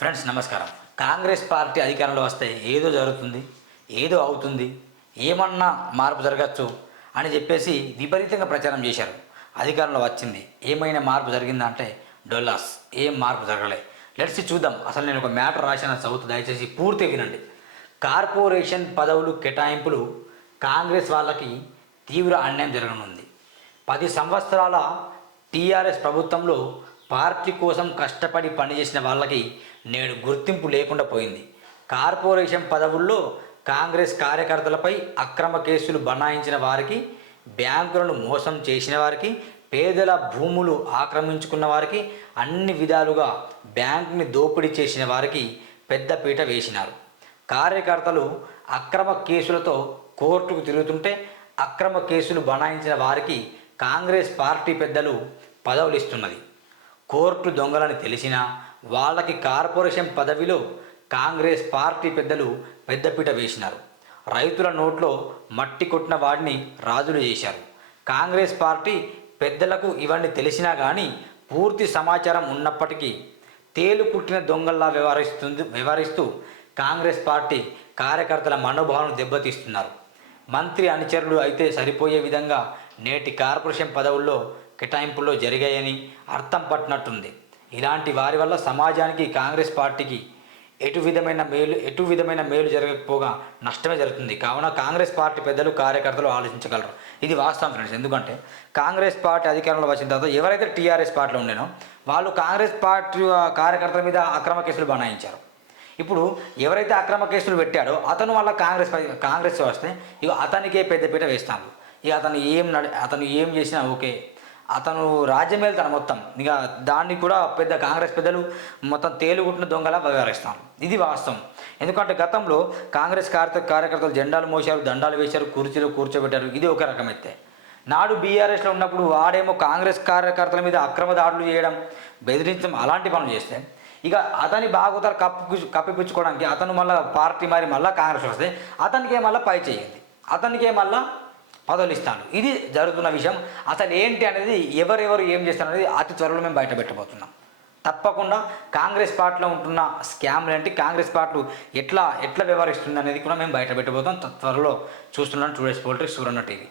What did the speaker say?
Friends నమస్కారం. Congress party అధికారంలో వస్తే ఏదో జరుగుతుంది ఏదో అవుతుంది ఏమన్నా మార్పు జరగచ్చు అని చెప్పేసి విపరీతంగా ప్రచారం చేశారు. అధికారంలో వచ్చింది ఏమైనా మార్పు జరిగిందంటే డొల్లాస్ ఏం మార్పు జరగలే. లెట్స్ చూద్దాం. అసలు నేను ఒక మ్యాటర్ రాసిన చదువుతూ దయచేసి పూర్తిగా వినండి. కార్పొరేషన్ పదవులు కేటాయింపులు కాంగ్రెస్ వాళ్ళకి తీవ్ర అన్యాయం జరగనుంది. పది సంవత్సరాల టీఆర్ఎస్ ప్రభుత్వంలో పార్టీ కోసం కష్టపడి పనిచేసిన వాళ్ళకి నేడు గుర్తింపు లేకుండా పోయింది. కార్పొరేషన్ పదవుల్లో కాంగ్రెస్ కార్యకర్తలపై అక్రమ కేసులు బనాయించిన వారికి బ్యాంకులను మోసం చేసిన వారికి పేదల భూములు ఆక్రమించుకున్న వారికి అన్ని విధాలుగా బ్యాంకుని దోపిడీ చేసిన వారికి పెద్దపీట వేసినారు. కార్యకర్తలు అక్రమ కేసులతో కోర్టుకు తిరుగుతుంటే అక్రమ కేసులు బనాయించిన వారికి కాంగ్రెస్ పార్టీ పెద్దలు పదవులు ఇస్తున్నది కోర్టు దొంగలని తెలిసినా వాళ్ళకి కార్పొరేషన్ పదవిలో కాంగ్రెస్ పార్టీ పెద్దలు పెద్దపీట వేసినారు. రైతుల నోట్లో మట్టి కొట్టిన వాడిని రాజులు చేశారు. కాంగ్రెస్ పార్టీ పెద్దలకు ఇవన్నీ తెలిసినా కానీ పూర్తి సమాచారం ఉన్నప్పటికీ తేలు పుట్టిన దొంగల్లా వ్యవహరిస్తుంది వ్యవహరిస్తూ కాంగ్రెస్ పార్టీ కార్యకర్తల మనోభావాలను దెబ్బతీస్తున్నారు. మంత్రి అనుచరులు అయితే సరిపోయే విధంగా నేటి కార్పొరేషన్ పదవుల్లో కేటాయింపుల్లో జరిగాయని అర్థం పట్టినట్టుంది. ఇలాంటి వారి వల్ల సమాజానికి కాంగ్రెస్ పార్టీకి ఎటు విధమైన మేలు ఎటు విధమైన మేలు జరగకపోగా నష్టమే జరుగుతుంది. కావున కాంగ్రెస్ పార్టీ పెద్దలు కార్యకర్తలు ఆలోచించగలరు. ఇది వాస్తవం ఫ్రెండ్స్. ఎందుకంటే కాంగ్రెస్ పార్టీ అధికారంలో వచ్చిన తర్వాత ఎవరైతే టీఆర్ఎస్ పార్టీలో ఉండేనో వాళ్ళు కాంగ్రెస్ పార్టీ కార్యకర్తల మీద అక్రమ కేసులు బనాయించారు. ఇప్పుడు ఎవరైతే అక్రమ కేసులు పెట్టాడో అతను వల్ల కాంగ్రెస్ కాంగ్రెస్ వస్తే ఇక అతనికే పెద్దపీట వేస్తాను ఇక అతను ఏం నడి అతను ఏం చేసినా ఓకే. అతను రాజ్యం వెళ్తాడు మొత్తం. ఇక దాన్ని కూడా పెద్ద కాంగ్రెస్ పెద్దలు మొత్తం తేలుగుట్టిన దొంగలా వ్యవహరిస్తారు. ఇది వాస్తవం. ఎందుకంటే గతంలో కాంగ్రెస్ కార్య కార్యకర్తలు జెండాలు మోసారు దండాలు వేశారు కుర్చీలో కూర్చోబెట్టారు. ఇది ఒక రకమైతే. నాడు బీఆర్ఎస్లో ఉన్నప్పుడు వాడేమో కాంగ్రెస్ కార్యకర్తల మీద అక్రమ దాడులు చేయడం బెదిరించడం అలాంటి పనులు చేస్తే ఇక అతని బాగుతారు కప్పు కప్పిపుచ్చుకోవడానికి అతను మళ్ళీ పార్టీ మరి మళ్ళీ కాంగ్రెస్ వస్తే అతనికే మళ్ళీ పై చేయండి. అతనికే మళ్ళీ పదవులు ఇస్తాను ఇది జరుగుతున్న విషయం. అసలు ఏంటి అనేది ఎవరెవరు ఏం చేస్తారు అనేది అతి త్వరలో మేము బయట పెట్టబోతున్నాం. తప్పకుండా కాంగ్రెస్ పార్టీలో ఉంటున్న స్కామ్లు ఏంటి కాంగ్రెస్ పార్టీ ఎట్లా ఎట్లా వ్యవహరిస్తుంది అనేది కూడా మేము బయట పెట్టబోతాం త్వరలో చూస్తున్నాం. Today's poultry Suranna TV.